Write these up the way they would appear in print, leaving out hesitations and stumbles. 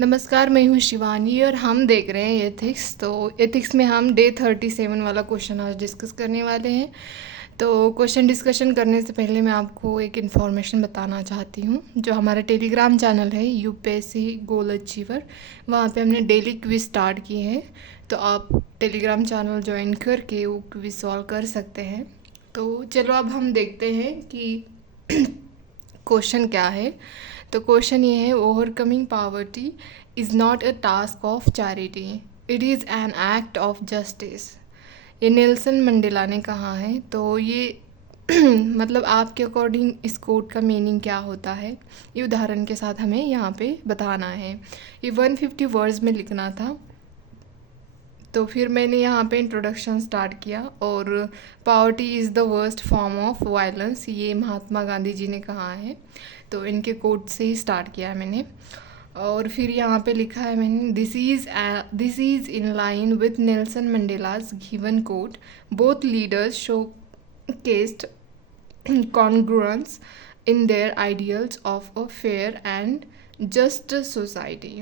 नमस्कार, मैं हूँ शिवानी और हम देख रहे हैं एथिक्स। तो एथिक्स में हम डे 37 वाला क्वेश्चन आज डिस्कस करने वाले हैं। तो क्वेश्चन डिस्कशन करने से पहले मैं आपको एक इन्फॉर्मेशन बताना चाहती हूँ। जो हमारा टेलीग्राम चैनल है यूपीएससी गोल अचीवर, वहाँ पे हमने डेली क्विज स्टार्ट किए हैं। तो आप टेलीग्राम चैनल ज्वाइन करके वो क्विज सॉल्व कर सकते हैं। तो चलो अब हम देखते हैं कि क्वेश्चन क्या है। तो क्वेश्चन ये है, overcoming poverty is not a task of charity, it is an act of justice. ये नेल्सन मंडेला ने कहा है। तो ये मतलब आपके अकॉर्डिंग इस कोट का मीनिंग क्या होता है, ये उदाहरण के साथ हमें यहाँ पे बताना है। ये 150 वर्ड्स में लिखना था। तो फिर मैंने यहाँ पे इंट्रोडक्शन स्टार्ट किया। और poverty is the worst form of violence, ये महात्मा गांधी जी ने कहा है। तो इनके कोट से ही स्टार्ट किया है मैंने। और फिर यहाँ पे लिखा है मैंने, this is in line with Nelson Mandela's given quote, both leaders showcased congruence in their ideals of a fair and just society।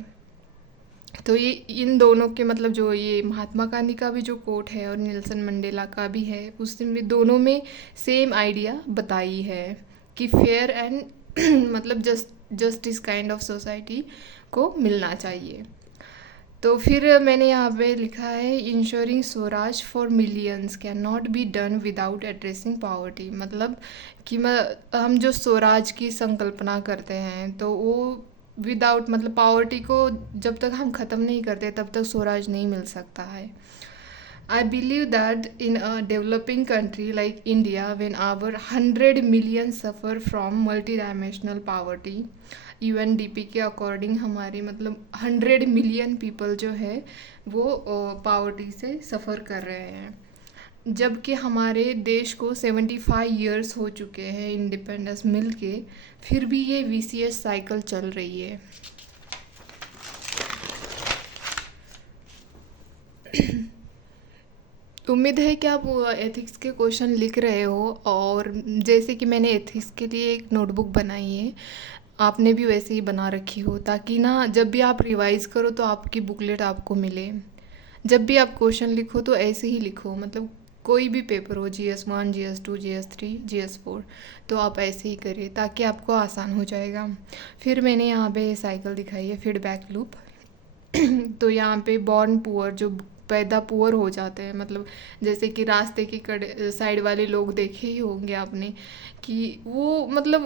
तो ये इन दोनों के मतलब जो ये महात्मा गांधी का भी जो कोट है और नेल्सन मंडेला का भी है, उसमें दोनों में सेम आइडिया बताई है कि फेयर एंड मतलब जस्टिस काइंड ऑफ सोसाइटी को मिलना चाहिए। तो फिर मैंने यहाँ पे लिखा है, ensuring Swaraj for millions can not be done without addressing poverty. मतलब कि हम जो स्वराज की संकल्पना करते हैं तो वो विदाउट मतलब पावर्टी को जब तक हम ख़त्म नहीं करते तब तक स्वराज नहीं मिल सकता है। I believe that in a developing country like India, when our 100 million suffer from multidimensional poverty, UNDP के अकॉर्डिंग हमारी मतलब 100 मिलियन पीपल जो है वो पावर्टी से सफ़र कर रहे हैं। जबकि हमारे देश को 75 ईयर्स हो चुके हैं इंडिपेंडेंस मिल के, फिर भी ये VCS साइकिल चल रही है। उम्मीद है कि आप एथिक्स के क्वेश्चन लिख रहे हो। और जैसे कि मैंने एथिक्स के लिए एक नोटबुक बनाई है, आपने भी वैसे ही बना रखी हो, ताकि ना जब भी आप रिवाइज करो तो आपकी बुकलेट आपको मिले। जब भी आप क्वेश्चन लिखो तो ऐसे ही लिखो, मतलब कोई भी पेपर हो, GS1, GS2, GS3, GS4, तो आप ऐसे ही करिए ताकि आपको आसान हो जाएगा। फिर मैंने यहाँ पे साइकिल दिखाई है, फीडबैक लूप। तो यहाँ पे बॉर्न पुअर, जो पैदा पुअर हो जाते हैं, मतलब जैसे कि रास्ते की कड़े साइड वाले लोग देखे ही होंगे आपने कि वो मतलब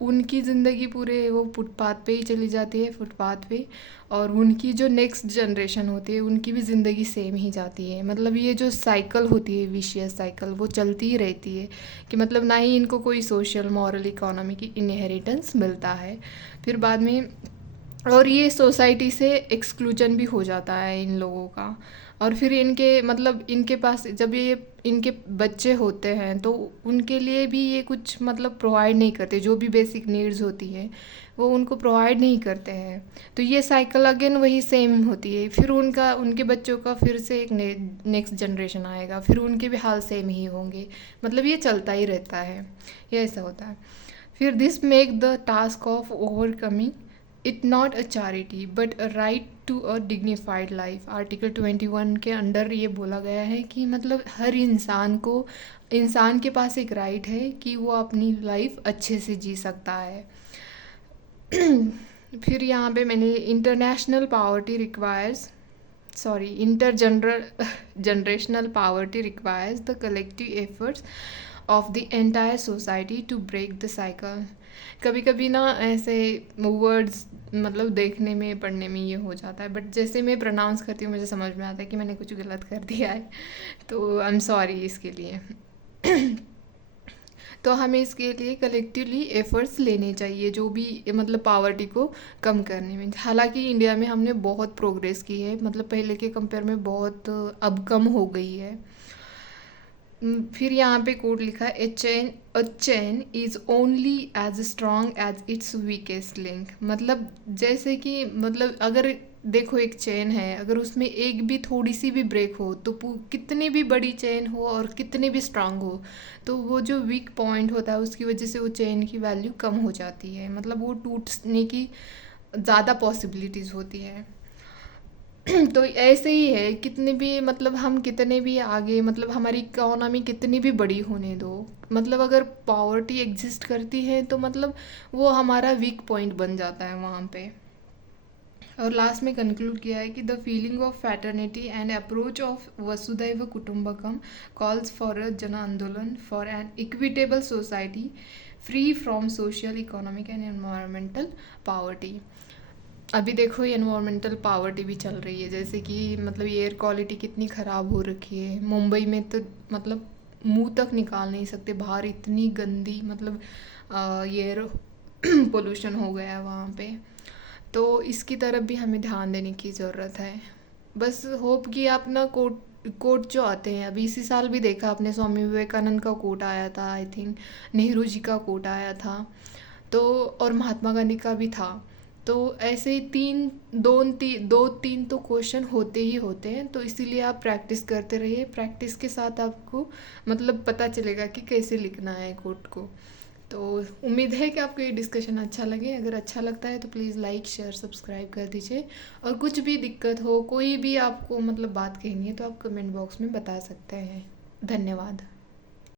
उनकी ज़िंदगी पूरे वो फुटपाथ पे ही चली जाती है, फुटपाथ पे। और उनकी जो नेक्स्ट जनरेशन होती है उनकी भी ज़िंदगी सेम ही जाती है। मतलब ये जो साइकिल होती है, विशियस साइकिल, वो चलती ही रहती है कि मतलब ना ही इनको कोई सोशल, मॉरल, इकोनॉमी की इनहेरिटेंस मिलता है। फिर बाद में और ये सोसाइटी से एक्सक्लूजन भी हो जाता है इन लोगों का। और फिर इनके मतलब इनके पास जब ये इनके बच्चे होते हैं तो उनके लिए भी ये कुछ मतलब प्रोवाइड नहीं करते, जो भी बेसिक नीड्स होती है वो उनको प्रोवाइड नहीं करते हैं। तो ये साइकिल अगेन वही सेम होती है। फिर उनके बच्चों का फिर से एक नेक्स्ट जनरेशन आएगा, फिर उनके भी हाल सेम ही होंगे। मतलब ये चलता ही रहता है, ये ऐसा होता है। फिर this make the task of overcoming it not a charity but a right to a dignified life. Article 21 के अंडर ये बोला गया है कि मतलब हर इंसान के पास एक राइट है कि वो अपनी लाइफ अच्छे से जी सकता है। फिर यहाँ पे मैंने international poverty requires intergenerational poverty requires the collective efforts of the entire society to break the cycle. कभी कभी ना ऐसे वर्ड्स मतलब देखने में पढ़ने में ये हो जाता है, बट जैसे मैं प्रोनाउंस करती हूँ मुझे समझ में आता है कि मैंने कुछ गलत कर दिया है। तो आई एम सॉरी इसके लिए। तो हमें इसके लिए कलेक्टिवली एफर्ट्स लेने चाहिए, जो भी मतलब पावर्टी को कम करने में। हालांकि इंडिया में हमने बहुत प्रोग्रेस की है, मतलब पहले के कंपेयर में बहुत अब कम हो गई है। फिर यहाँ पे कोड लिखा है, ए chain is only as strong as it's weakest link. मतलब जैसे कि मतलब अगर देखो एक चेन है, अगर उसमें एक भी थोड़ी सी भी ब्रेक हो तो कितनी भी बड़ी चेन हो और कितनी भी स्ट्रांग हो, तो वो जो वीक पॉइंट होता है उसकी वजह से वो चेन की वैल्यू कम हो जाती है, मतलब वो टूटने की ज़्यादा पॉसिबिलिटीज़ होती है। तो ऐसे ही है, कितने भी मतलब हम कितने भी आगे, मतलब हमारी इकोनॉमी कितनी भी बड़ी होने दो, मतलब अगर पॉवर्टी एग्जिस्ट करती है तो मतलब वो हमारा वीक पॉइंट बन जाता है वहाँ पे। और लास्ट में कंक्लूड किया है कि the feeling of fraternity and approach of Vasudhaiva Kutumbakam calls for a jan andolan for an equitable society free from social economic and environmental poverty. अभी देखो ये एनवायरमेंटल पावर्टी भी चल रही है, जैसे कि मतलब एयर क्वालिटी कितनी ख़राब हो रखी है मुंबई में, तो मतलब मुंह तक निकाल नहीं सकते बाहर, इतनी गंदी मतलब एयर पोल्यूशन हो गया है वहाँ पे। तो इसकी तरफ भी हमें ध्यान देने की ज़रूरत है। बस होप कि आप ना कोट जो आते हैं, अभी इसी साल भी देखा आपने स्वामी विवेकानंद का कोट आया था, आई थिंक नेहरू जी का कोट आया था, तो और महात्मा गांधी का भी था। तो ऐसे ही दो तीन तो क्वेश्चन होते ही होते हैं, तो इसीलिए आप प्रैक्टिस करते रहिए। प्रैक्टिस के साथ आपको मतलब पता चलेगा कि कैसे लिखना है कोट को। तो उम्मीद है कि आपको ये डिस्कशन अच्छा लगे। अगर अच्छा लगता है तो प्लीज़ लाइक शेयर सब्सक्राइब कर दीजिए, और कुछ भी दिक्कत हो, कोई भी आपको मतलब बात कहनी है तो आप कमेंट बॉक्स में बता सकते हैं। धन्यवाद।